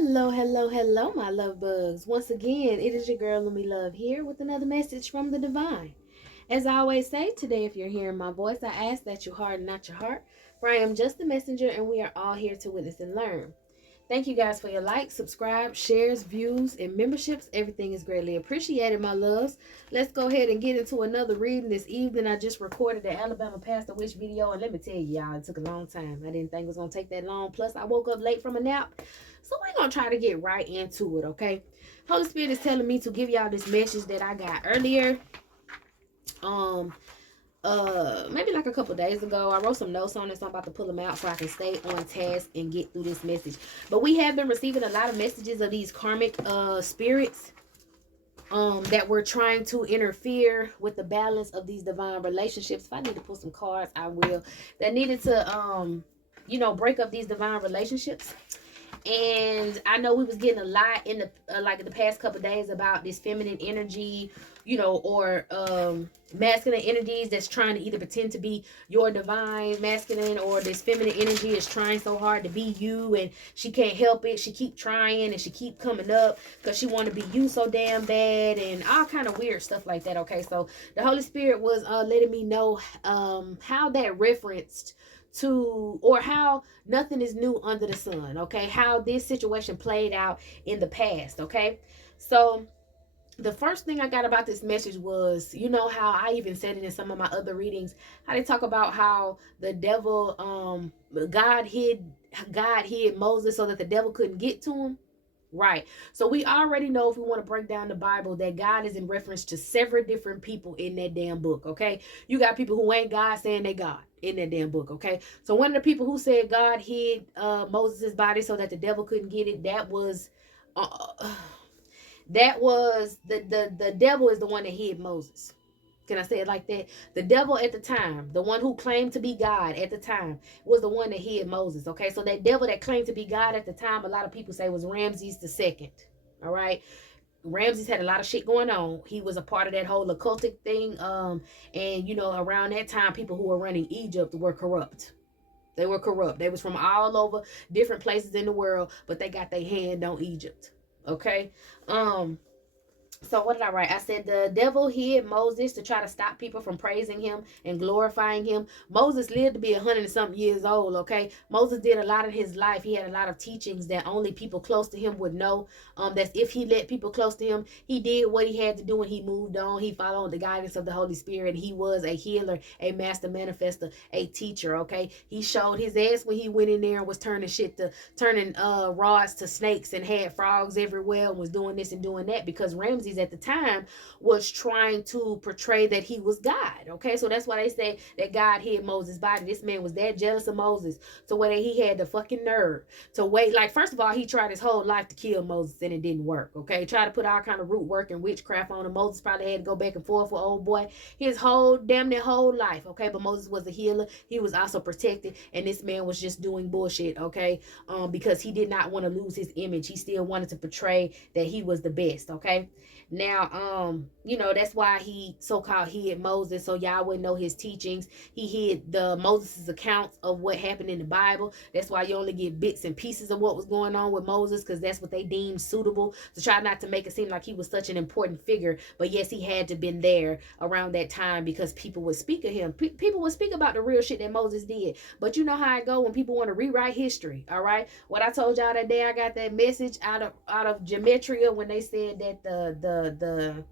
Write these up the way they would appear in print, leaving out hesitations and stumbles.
Hello, hello, hello, my love bugs. Once again, it is your girl, Lumi Love, here with another message from the divine. As I always say, today, if you're hearing my voice, I ask that you harden not your heart, for I am just a messenger and we are all here to witness and learn. Thank you guys for your likes, subscribe, shares, views, and memberships. Everything is greatly appreciated, my loves. Let's go ahead and get into another reading this evening. I just recorded the Alabama Pastor Witch video, and let me tell you, y'all, it took a long time. I didn't think it was going to take that long. Plus, I woke up late from a nap. So we're going to try to get right into it, okay? Holy Spirit is telling me to give y'all this message that I got earlier. Um, maybe like a couple days ago. I wrote some notes on it, so I'm about to pull them out so I can stay on task and get through this message. But we have been receiving a lot of messages of these karmic spirits that were trying to interfere with the balance of these divine relationships. If I need to pull some cards, I will. That needed to break up these divine relationships. And I know we was getting a lot in the like in the past couple of days about this feminine energy, or masculine energies that's trying to either pretend to be your divine masculine, or this feminine energy is trying so hard to be you and she can't help it. She keep trying and she keep coming up because she want to be you so damn bad, and all kind of weird stuff like that. Okay, so the Holy Spirit was letting me know how that referenced to, or how nothing is new under the sun. Okay, how this situation played out in the past. Okay, so the first thing I got about this message was, how I even said it in some of my other readings, how they talk about how the devil, God hid Moses so that the devil couldn't get to him. Right. So we already know, if we want to break down the Bible, that God is in reference to several different people in that damn book. Okay. You got people who ain't God saying they God in that damn book. Okay. So one of the people who said God hid Moses' body so that the devil couldn't get it, uh, that was the devil is the one that hid Moses. Can I say it like that? The devil at the time, the one who claimed to be God at the time, was the one that hid Moses. Okay, so that devil that claimed to be God at the time, a lot of people say was Ramses the second. All right, Ramses had a lot of shit going on. He was a part of that whole occultic thing. And around that time, people who were running Egypt were corrupt. They were corrupt. They was from all over different places in the world, but they got their hand on Egypt. Okay. So what did I write? I said the devil hid Moses to try to stop people from praising him and glorifying him. Moses lived to be 100 and something years old, okay? Moses did a lot of his life. He had a lot of teachings that only people close to him would know. That's if he let people close to him. He did what he had to do and he moved on. He followed the guidance of the Holy Spirit. He was a healer, a master manifester, a teacher, okay? He showed his ass when he went in there and was turning rods to snakes and had frogs everywhere and was doing this and doing that, because Ramses at the time was trying to portray that he was God. Okay, so that's why they say that God hid Moses' body. This man was that jealous of Moses to where he had the fucking nerve to wait. Like, first of all, he tried his whole life to kill Moses and it didn't work. Okay, tried to put all kind of root work and witchcraft on him. Moses probably had to go back and forth with old boy his whole damn near whole life. Okay, but Moses was a healer. He was also protected, and this man was just doing bullshit. Okay, because he did not want to lose his image. He still wanted to portray that he was the best. Okay. Now, that's why he so-called hid Moses, so y'all wouldn't know his teachings. He hid the Moses' accounts of what happened in the Bible. That's why you only get bits and pieces of what was going on with Moses, because that's what they deemed suitable, to try not to make it seem like he was such an important figure. But yes, he had to been there around that time because people would speak of him. People would speak about the real shit that Moses did. But you know how it go when people want to rewrite history. All right, what I told y'all that day, I got that message out of Gematria when they said that the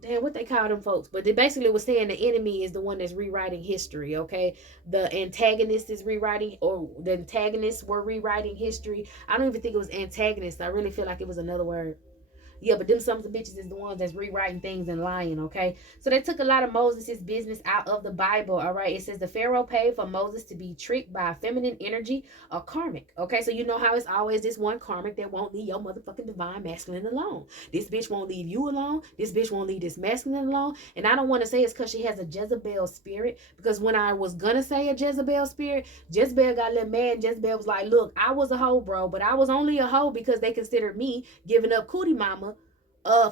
damn, what they call them folks, but they basically was saying the enemy is the one that's rewriting history. Okay, the antagonist is rewriting, or the antagonists were rewriting history. I don't even think it was antagonist. I really feel like it was another word. Yeah, but them sons of bitches is the ones that's rewriting things and lying, okay? So they took a lot of Moses' business out of the Bible, all right? It says the Pharaoh paid for Moses to be tricked by a feminine energy or karmic, okay? So you know how it's always this one karmic that won't leave your motherfucking divine masculine alone. This bitch won't leave you alone. This bitch won't leave this masculine alone. And I don't want to say it's because she has a Jezebel spirit, because when I was going to say a Jezebel spirit, Jezebel got a little mad. Jezebel was like, look, I was a hoe, bro, but I was only a hoe because they considered me giving up cootie mama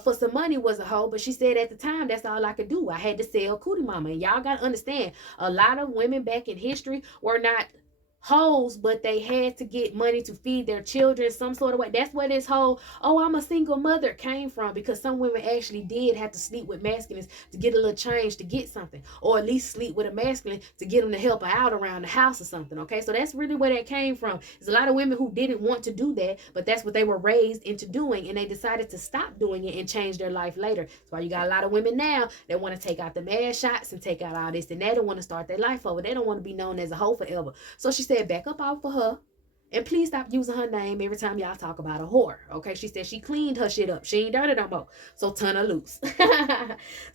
for some money was a hoe. But she said at the time that's all I could do. I had to sell cootie mama. And y'all gotta understand, a lot of women back in history were not hoes, but they had to get money to feed their children some sort of way. That's where this whole, oh, I'm a single mother came from, because some women actually did have to sleep with masculines to get a little change to get something, or at least sleep with a masculine to get them to help her out around the house or something. Okay, so that's really where that came from. There's a lot of women who didn't want to do that, but that's what they were raised into doing, and they decided to stop doing it and change their life later. That's why you got a lot of women now that want to take out the mad shots and take out all this and that, and want to start their life over. They don't want to be known as a hoe forever. So she said, back up off of her. And please stop using her name every time y'all talk about a whore. Okay, she said she cleaned her shit up. She ain't dirty no more. So turn her loose.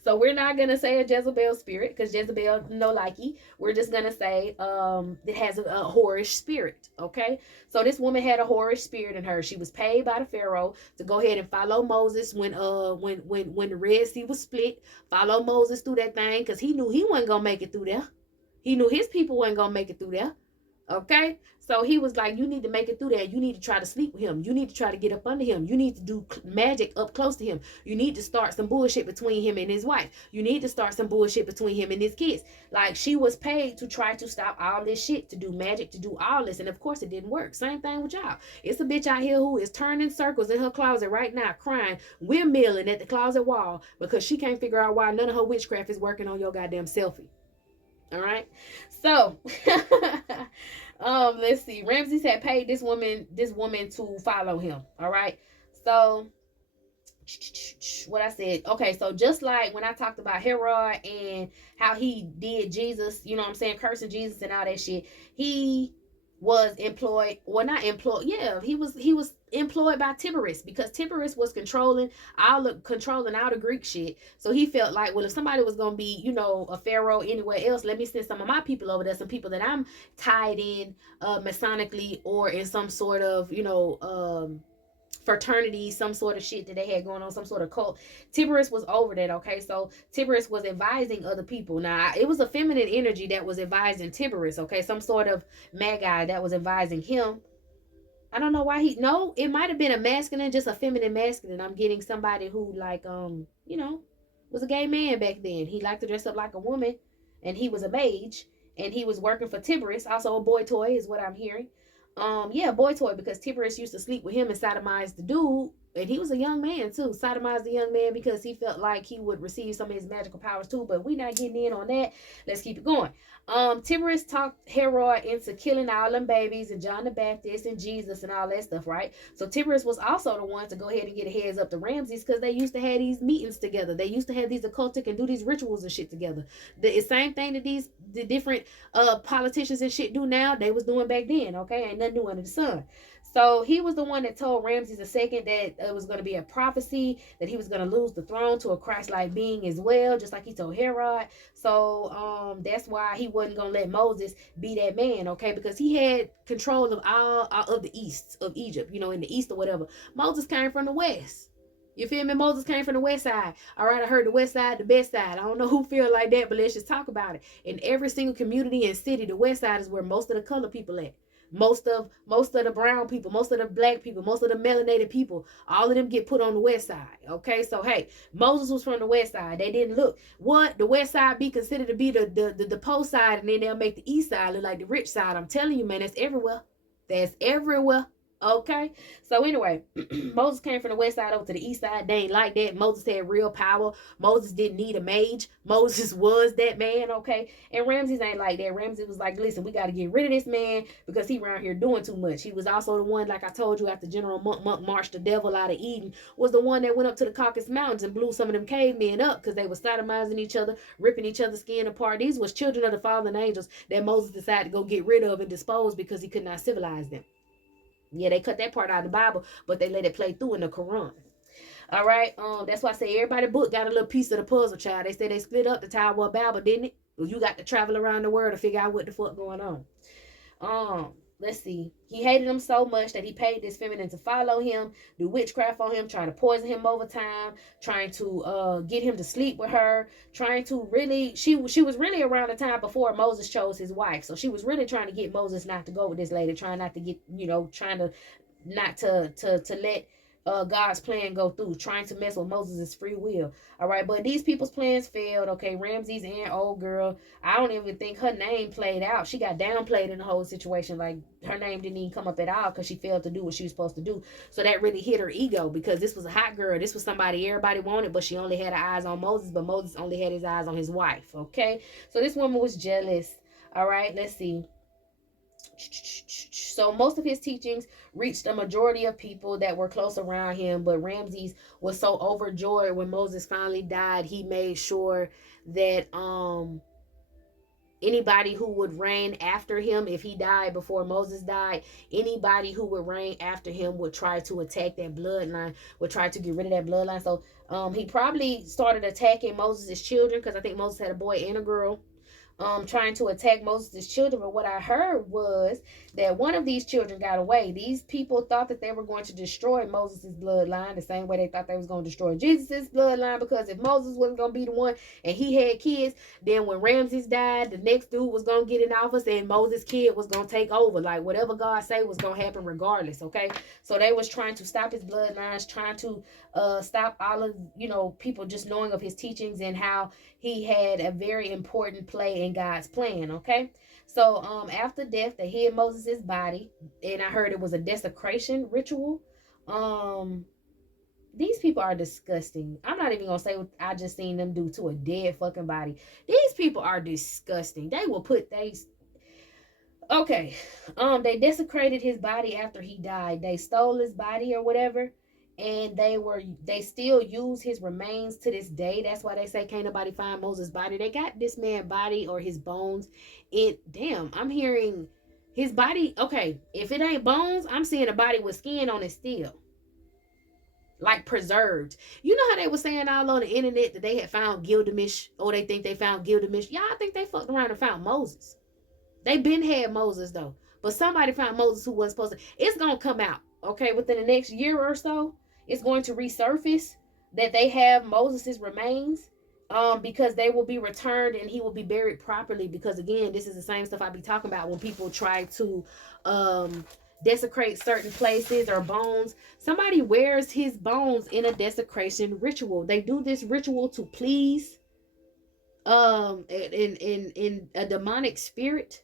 So we're not gonna say a Jezebel spirit, because Jezebel no likey. We're just gonna say it has a whorish spirit. Okay, so this woman had a whorish spirit in her. She was paid by the Pharaoh to go ahead and follow Moses when the Red Sea was split. Follow Moses through that thing, because he knew he wasn't gonna make it through there. He knew his people wasn't gonna make it through there. Okay, so he was like, you need to make it through there. You need to try to sleep with him. You need to try to get up under him. You need to do magic up close to him. You need to start some bullshit between him and his wife. You need to start some bullshit between him and his kids. Like, she was paid to try to stop all this shit, to do magic, to do all this. And of course it didn't work. Same thing with y'all. It's a bitch out here who is turning circles in her closet right now, crying, windmilling at the closet wall, because she can't figure out why none of her witchcraft is working on your goddamn selfie. All right, so let's see. Ramses had paid this woman to follow him. All right, so what I said, okay, so just like when I talked about Herod and how he did Jesus, you know what I'm saying, cursing Jesus and all that shit, he was employed, well, not employed, yeah, he was employed by Tiberius, because Tiberius was controlling all the Greek shit. So he felt like, well, if somebody was gonna be, you know, a pharaoh anywhere else, let me send some of my people over there, some people that I'm tied in masonically, or in some sort of, you know, fraternity, some sort of shit that they had going on, some sort of cult. Tiberius was over that. Okay, so Tiberius was advising other people. Now, it was a feminine energy that was advising Tiberius. Okay, some sort of magi that was advising him. I don't know why no, it might have been a masculine, just a feminine masculine. I'm getting somebody who, like, you know, was a gay man back then. He liked to dress up like a woman, and he was a mage, and he was working for Tiberius, also a boy toy is what I'm hearing. Yeah, boy toy, because Tiberius used to sleep with him and sodomize the dude, and he was a young man too. Sodomized the young man because he felt like he would receive some of his magical powers too, but we're not getting in on that. Let's keep it going. Tiberius talked Herod into killing all them babies, and John the Baptist and Jesus and all that stuff, right? So Tiberius was also the one to go ahead and get a heads up to Ramses, because they used to have these meetings together. They used to have these occultic and do these rituals and shit together. The same thing that the different politicians and shit do now, they was doing back then. Okay, ain't nothing new under the sun. So he was the one that told Ramses II that it was going to be a prophecy, that he was going to lose the throne to a Christ-like being as well, just like he told Herod. So that's why he wasn't going to let Moses be that man, okay? Because he had control of all of the east of Egypt, you know, in the east or whatever. Moses came from the west. You feel me? Moses came from the west side. All right, I heard the west side, the best side. I don't know who feel like that, but let's just talk about it. In every single community and city, the west side is where most of the colored people at. Most of the brown people, most of the black people, most of the melanated people, all of them get put on the west side. Okay, so hey, Moses was from the west side. They didn't look what the west side be considered to be the poor side, and then they'll make the east side look like the rich side. I'm telling you, man, that's everywhere. That's everywhere. Okay, so anyway, Moses came from the west side over to the east side. They ain't like that. Moses had real power. Moses didn't need a mage. Moses was that man, okay? And Ramses ain't like that. Ramses was like, listen, we got to get rid of this man because he around here doing too much. He was also the one, like I told you, after General Monk marched the devil out of Eden, was the one that went up to the Caucasus Mountains and blew some of them cavemen up because they were sodomizing each other, ripping each other's skin apart. These was children of the fallen angels that Moses decided to go get rid of and dispose because he could not civilize them. Yeah, they cut that part out of the Bible, but they let it play through in the Quran. All right. That's why I say everybody book got a little piece of the puzzle, child. They said they split up the Tower of Babel, didn't it? Well, you got to travel around the world to figure out what the fuck going on. Let's see. He hated him so much that he paid this feminine to follow him, do witchcraft on him, trying to poison him over time, trying to get him to sleep with her, trying to really, she was really around the time before Moses chose his wife. So she was really trying to get Moses not to go with this lady, trying not to get, you know, trying to not to let God's plan go through, trying to mess with Moses' free will. All right, but these people's plans failed. Okay, Ramses and old girl, I don't even think her name played out. She got downplayed in the whole situation. Like, her name didn't even come up at all because she failed to do what she was supposed to do. So that really hit her ego, because this was a hot girl. This was somebody everybody wanted, but she only had her eyes on Moses, but Moses only had his eyes on his wife. Okay, so this woman was jealous. All right, let's see. So most of his teachings reached a majority of people that were close around him, but Ramses was so overjoyed when Moses finally died, he made sure that anybody who would reign after him, if he died before Moses died, anybody who would reign after him would try to attack that bloodline, would try to get rid of that bloodline. So he probably started attacking Moses' children, because I think Moses had a boy and a girl. Trying to attack Moses' children. But what I heard was that one of these children got away. These people thought that they were going to destroy Moses' bloodline the same way they thought they was going to destroy Jesus' bloodline, because if Moses wasn't going to be the one and he had kids, then when Ramses died, the next dude was going to get in office and Moses' kid was going to take over. Like, whatever God say was going to happen regardless, okay? So they was trying to stop his bloodlines, trying to stop all of, people just knowing of his teachings and how he had a very important play in God's plan, okay? So after death, they hid Moses' body, and I heard it was a desecration ritual. These people are disgusting. I'm not even gonna say what I just seen them do to a dead fucking body. These people are disgusting. They will put they desecrated his body after he died. They stole his body or whatever, and they still use his remains to this day. That's why they say can't nobody find Moses' body. They got this man's body or his bones. I'm hearing his body. Okay, if it ain't bones, I'm seeing a body with skin on it still, like preserved. You know how they were saying all on the internet that they had found Gilgamesh, or they think they found Gilgamesh? Y'all think they fucked around and found Moses. They been had Moses though, but somebody found Moses who wasn't supposed to. It's gonna come out, okay, within the next year or so. It's going to resurface that they have Moses' remains, because they will be returned and he will be buried properly. Because again, this is the same stuff I be talking about when people try to desecrate certain places or bones. Somebody wears his bones in a desecration ritual. They do this ritual to please in a demonic spirit.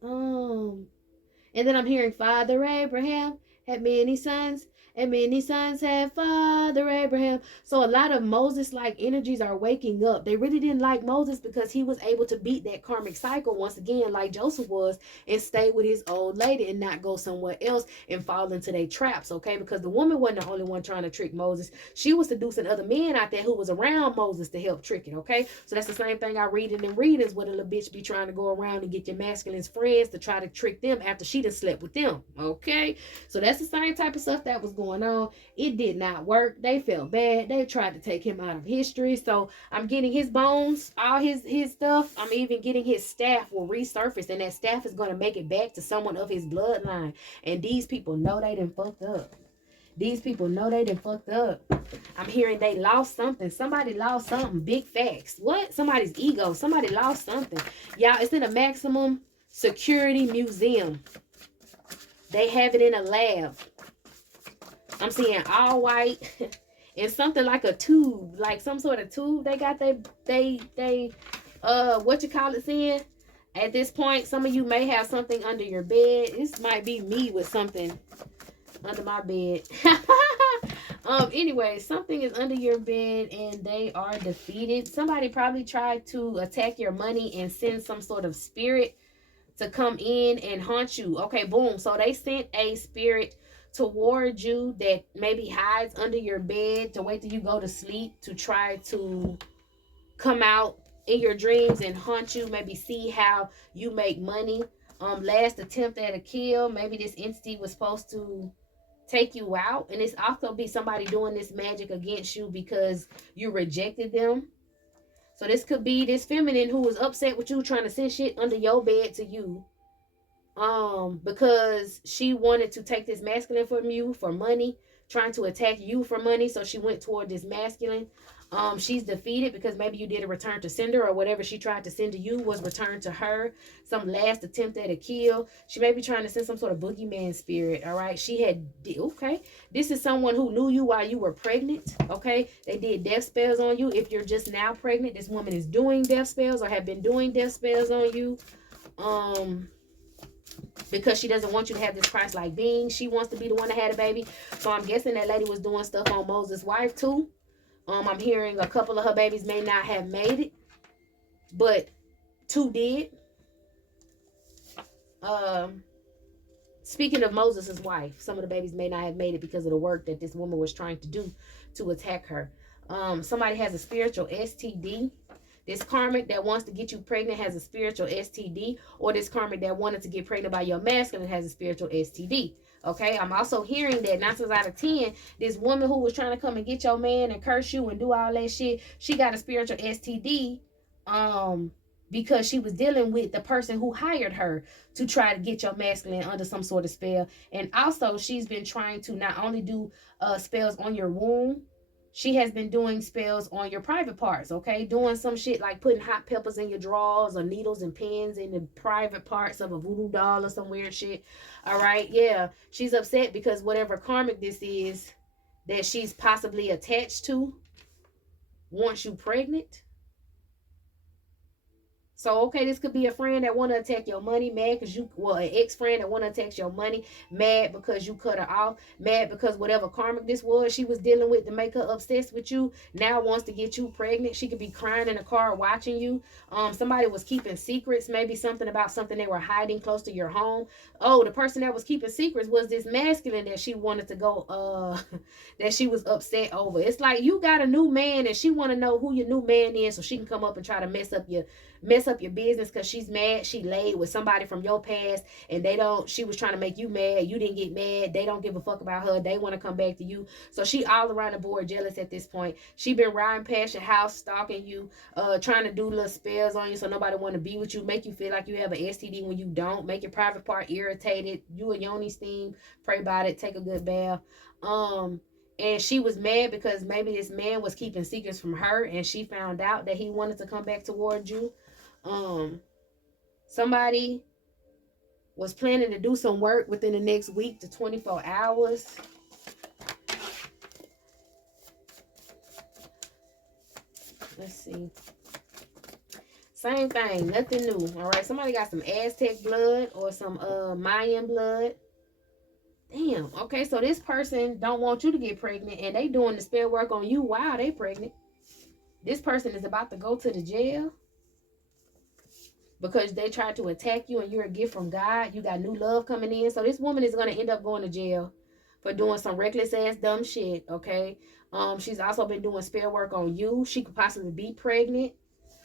And then I'm hearing Father Abraham had many sons, and many sons had Father Abraham. So a lot of Moses-like energies are waking up. They really didn't like Moses because he was able to beat that karmic cycle once again, like Joseph was, and stay with his old lady and not go somewhere else and fall into their traps, okay? Because the woman wasn't the only one trying to trick Moses. She was seducing other men out there who was around Moses to help trick it, okay? So that's the same thing I read in readings, where the little bitch be trying to go around and get your masculine's friends to try to trick them after she done slept with them, okay? So that's the same type of stuff that was going on. It did not work. They felt bad. They tried to take him out of history. So I'm getting his bones, all his stuff. I'm even getting his staff will resurface, and that staff is going to make it back to someone of his bloodline. And these people know they done fucked up. These people know they done fucked up. I'm hearing they lost something. Somebody lost something. Big facts. What? Somebody's ego. Somebody lost something. Y'all, it's in a maximum security museum. They have it in a lab. I'm seeing all white and something like a tube, like some sort of tube. They got what you call it in. At this point, some of you may have something under your bed. This might be me with something under my bed. Anyway, something is under your bed and they are defeated. Somebody probably tried to attack your money and send some sort of spirit to come in and haunt you. Okay, boom. So they sent a spirit towards you that maybe hides under your bed to wait till you go to sleep to try to come out in your dreams and haunt you, maybe see how you make money. Last attempt at a kill. Maybe this entity was supposed to take you out, and it's also be somebody doing this magic against you because you rejected them. So this could be this feminine who was upset with you, trying to send shit under your bed to you, because she wanted to take this masculine from you for money, trying to attack you for money. So she went toward this masculine. She's defeated because maybe you did a return to sender, or whatever she tried to send to you was returned to her. Some last attempt at a kill. She may be trying to send some sort of boogeyman spirit. All right. She had, okay. This is someone who knew you while you were pregnant. Okay. They did death spells on you. If you're just now pregnant, this woman is doing death spells or have been doing death spells on you. Because she doesn't want you to have this Christ-like being. She wants to be the one that had a baby. So I'm guessing that lady was doing stuff on Moses' wife too. I'm hearing a couple of her babies may not have made it, but 2 did. Speaking of Moses' wife, some of the babies may not have made it because of the work that this woman was trying to do to attack her. Somebody has a spiritual STD. This karmic that wants to get you pregnant has a spiritual STD, or this karmic that wanted to get pregnant by your masculine has a spiritual STD. Okay, I'm also hearing that 9 times out of 10, this woman who was trying to come and get your man and curse you and do all that shit, she got a spiritual STD because she was dealing with the person who hired her to try to get your masculine under some sort of spell. And also, she's been trying to not only do spells on your womb, she has been doing spells on your private parts, okay? Doing some shit like putting hot peppers in your drawers or needles and pins in the private parts of a voodoo doll or some weird shit. All right, yeah. She's upset because whatever karmic this is that she's possibly attached to wants you pregnant. So, okay, this could be a friend that want to attack your money, mad because you, well, an ex-friend that want to attack your money, mad because you cut her off, mad because whatever karmic this was she was dealing with to make her obsessed with you, now wants to get you pregnant. She could be crying in the car watching you. Somebody was keeping secrets, maybe something about something they were hiding close to your home. Oh, the person that was keeping secrets was this masculine that she wanted to go, that she was upset over. It's like you got a new man and she want to know who your new man is so she can come up and try to mess up your business because she's mad she laid with somebody from your past and she was trying to make you mad. You didn't get mad. They don't give a fuck about her. They want to come back to you. So she all around the board jealous at this point. She been riding past your house, stalking you, trying to do little spells on you so nobody want to be with you, make you feel like you have an STD when you don't, make your private part irritated, you a yoni steam, pray about it, take a good bath. And she was mad because maybe this man was keeping secrets from her and she found out that he wanted to come back towards you. Somebody was planning to do some work within the next week to 24 hours. Let's see. Same thing, nothing new. All right, somebody got some Aztec blood or some Mayan blood. Damn. Okay, so this person don't want you to get pregnant and they doing the spell work on you while they pregnant. This person is about to go to the jail because they tried to attack you and you're a gift from God. You got new love coming in. So this woman is going to end up going to jail for doing some reckless ass dumb shit, okay? She's also been doing spell work on you. She could possibly be pregnant.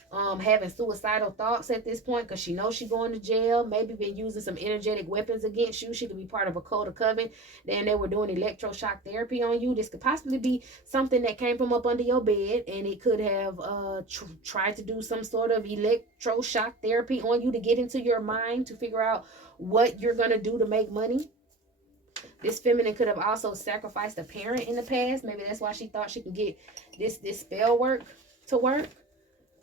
Having suicidal thoughts at this point because she knows she's going to jail. Maybe been using some energetic weapons against you. She could be part of a code of coven. Then they were doing electroshock therapy on you. This could possibly be something that came from up under your bed, and it could have tried to do some sort of electroshock therapy on you to get into your mind to figure out what you're going to do to make money. This feminine could have also sacrificed a parent in the past. Maybe that's why she thought she could get this spell work to work.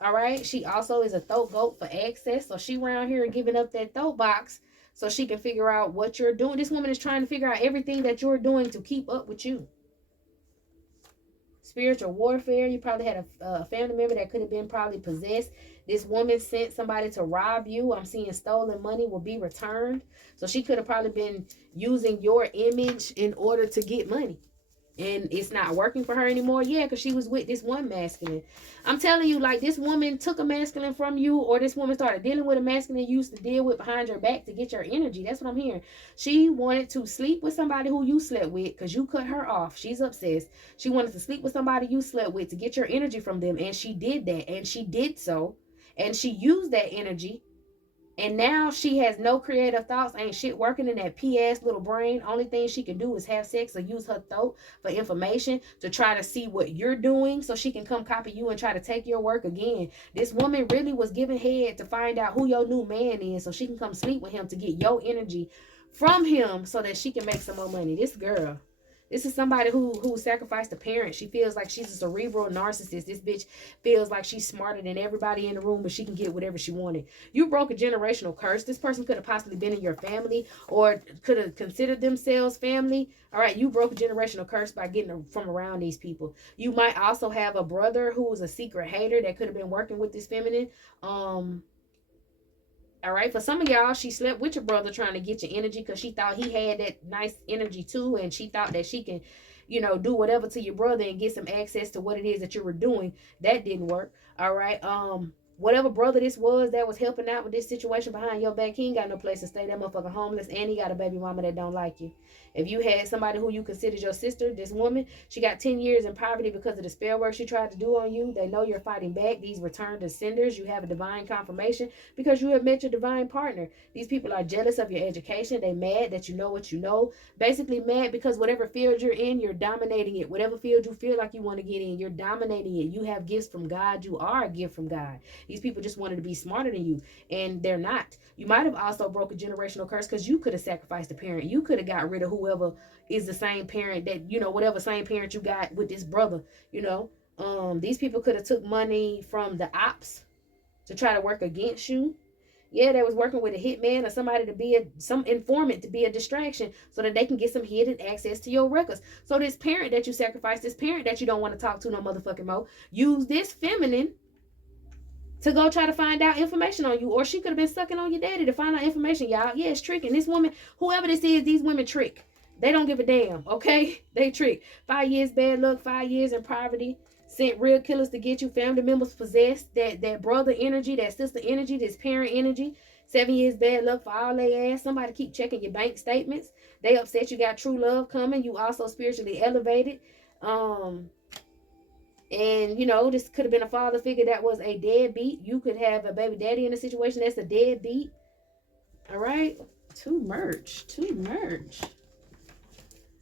All right. She also is a throat goat for access. So she around here giving up that throat box so she can figure out what you're doing. This woman is trying to figure out everything that you're doing to keep up with you. Spiritual warfare. You probably had a family member that could have been probably possessed. This woman sent somebody to rob you. I'm seeing stolen money will be returned. So she could have probably been using your image in order to get money. And it's not working for her anymore. Yeah, because she was with this one masculine. I'm telling you, like, this woman took a masculine from you, or this woman started dealing with a masculine you used to deal with behind your back to get your energy. That's what I'm hearing. She wanted to sleep with somebody who you slept with because you cut her off. She's obsessed. She wanted to sleep with somebody you slept with to get your energy from them. And she did that. And she did so. And she used that energy. And now she has no creative thoughts, ain't shit working in that PS little brain. Only thing she can do is have sex or use her throat for information to try to see what you're doing so she can come copy you and try to take your work again. This woman really was giving head to find out who your new man is so she can come sleep with him to get your energy from him so that she can make some more money. This girl, This is somebody who sacrificed a parent. She feels like she's a cerebral narcissist. This bitch feels like she's smarter than everybody in the room, but she can get whatever she wanted. You broke a generational curse. This person could have possibly been in your family or could have considered themselves family. All right, you broke a generational curse by getting from around these people. You might also have a brother who was a secret hater that could have been working with this feminine. All right, for some of y'all, she slept with your brother trying to get your energy because she thought he had that nice energy too, and she thought that she can, do whatever to your brother and get some access to what it is that you were doing. That didn't work. All right. Whatever brother this was that was helping out with this situation behind your back, he ain't got no place to stay. That motherfucker homeless, and he got a baby mama that don't like you. If you had somebody who you considered your sister, this woman, she got 10 years in poverty because of the spell work she tried to do on you. They know you're fighting back. These return to senders. You have a divine confirmation because you have met your divine partner. These people are jealous of your education. They mad that you know what you know. Basically mad because whatever field you're in, you're dominating it. Whatever field you feel like you want to get in, you're dominating it. You have gifts from God. You are a gift from God. These people just wanted to be smarter than you, and they're not. You might have also broke a generational curse because you could have sacrificed a parent. You could have got rid of whoever is the same parent that, whatever same parent you got with this brother, These people could have took money from the ops to try to work against you. Yeah, they was working with a hitman or somebody to be some informant to be a distraction so that they can get some hidden access to your records. So this parent that you sacrificed, this parent that you don't want to talk to no motherfucking more, use this feminine to go try to find out information on you. Or she could have been sucking on your daddy to find out information, y'all. Yeah, it's tricking. This woman, whoever this is, these women trick. They don't give a damn, okay? They trick. 5 years bad luck, 5 years in poverty. Sent real killers to get you. Family members possessed. That brother energy, that sister energy, this parent energy. 7 years bad luck for all they ass. Somebody keep checking your bank statements. They upset you got true love coming. You also spiritually elevated. And, this could have been a father figure that was a deadbeat. You could have a baby daddy in a situation that's a deadbeat. All right. Too much.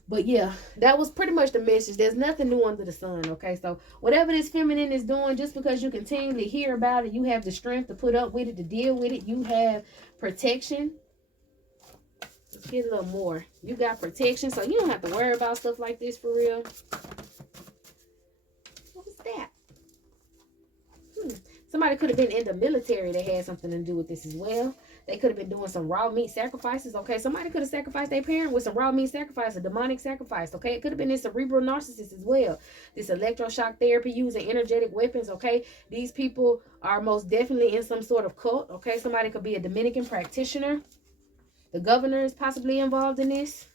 But yeah, that was pretty much the message. There's nothing new under the sun, okay? So whatever this feminine is doing, just because you continually hear about it, you have the strength to put up with it, to deal with it. You have protection. Let's get a little more. You got protection, so you don't have to worry about stuff like this for real. That somebody could have been in the military that had something to do with this as well. They could have been doing some raw meat sacrifices. Okay, somebody could have sacrificed their parent with some raw meat sacrifice, a demonic sacrifice. Okay, it could have been this cerebral narcissist as well. This electroshock therapy using energetic weapons. Okay, these people are most definitely in some sort of cult. Okay, somebody could be a Dominican practitioner. The governor is possibly involved in this.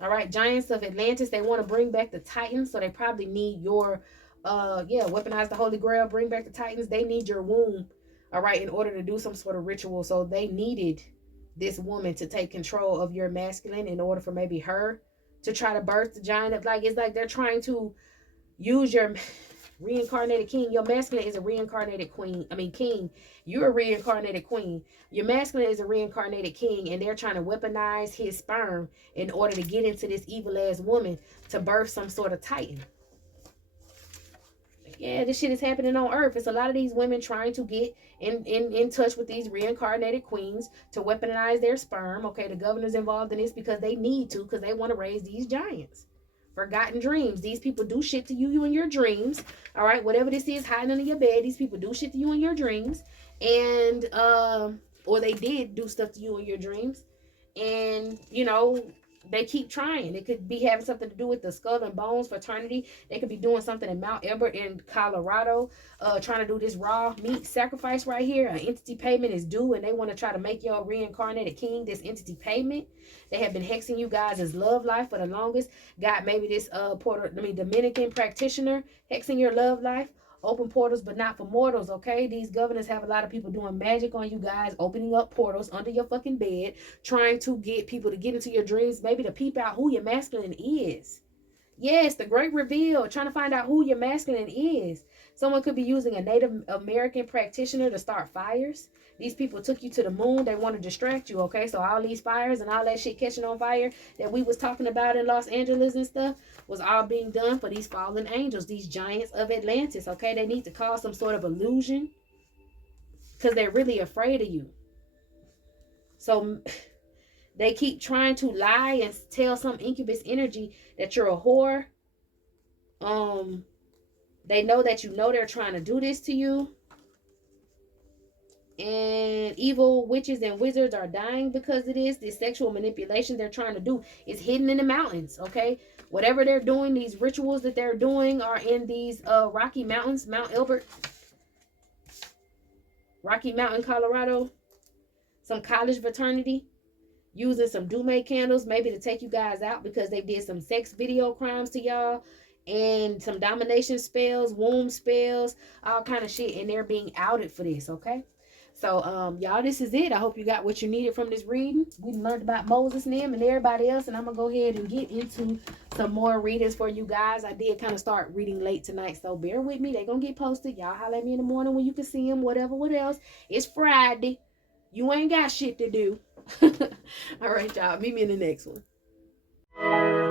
All right, giants of Atlantis, they want to bring back the Titans, so they probably need your, weaponize the Holy Grail, bring back the Titans. They need your womb, all right, in order to do some sort of ritual. So they needed this woman to take control of your masculine in order for maybe her to try to birth the giant. It's like they're trying to use your reincarnated king. Your masculine is a reincarnated king. You're a reincarnated queen. Your masculine is a reincarnated king, and they're trying to weaponize his sperm in order to get into this evil ass woman to birth some sort of titan. Yeah, this shit is happening on Earth. It's a lot of these women trying to get in touch with these reincarnated queens to weaponize their sperm. Okay, the governor's involved in this because they need to, because they want to raise these giants. Forgotten dreams. These people do shit to you in your dreams. All right, whatever this is hiding under your bed, these people do shit to you in your dreams. And, or they did do stuff to you in your dreams. And, they keep trying. It could be having something to do with the Skull and Bones fraternity. They could be doing something in Mount Ebert in Colorado, trying to do this raw meat sacrifice right here. An entity payment is due, and they want to try to make your reincarnated king this entity payment. They have been hexing you guys' love life for the longest. Got maybe this Dominican practitioner hexing your love life. Open portals, but not for mortals, okay? These governors have a lot of people doing magic on you guys, opening up portals under your fucking bed, trying to get people to get into your dreams, maybe to peep out who your masculine is. Yes, the great reveal, trying to find out who your masculine is. Someone could be using a Native American practitioner to start fires. These people took you to the moon. They want to distract you, okay? So all these fires and all that shit catching on fire that we was talking about in Los Angeles and stuff was all being done for these fallen angels, these giants of Atlantis, okay? They need to cause some sort of illusion because they're really afraid of you. So They keep trying to lie and tell some incubus energy that you're a whore. They know that they're trying to do this to you. And evil witches and wizards are dying because of this. This sexual manipulation they're trying to do is hidden in the mountains, okay? Whatever they're doing, these rituals that they're doing are in these Rocky Mountains, Mount Elbert, Rocky Mountain, Colorado. Some college fraternity using some Dume candles maybe to take you guys out because they did some sex video crimes to y'all, and some domination spells, womb spells, all kind of shit, and they're being outed for this, okay? So, y'all, this is it. I hope you got what you needed from this reading. We learned about Moses and them and everybody else, and I'm going to go ahead and get into some more readings for you guys. I did kind of start reading late tonight, so bear with me. They're going to get posted. Y'all holler at me in the morning when you can see them, whatever, what else. It's Friday. You ain't got shit to do. All right, y'all. Meet me in the next one.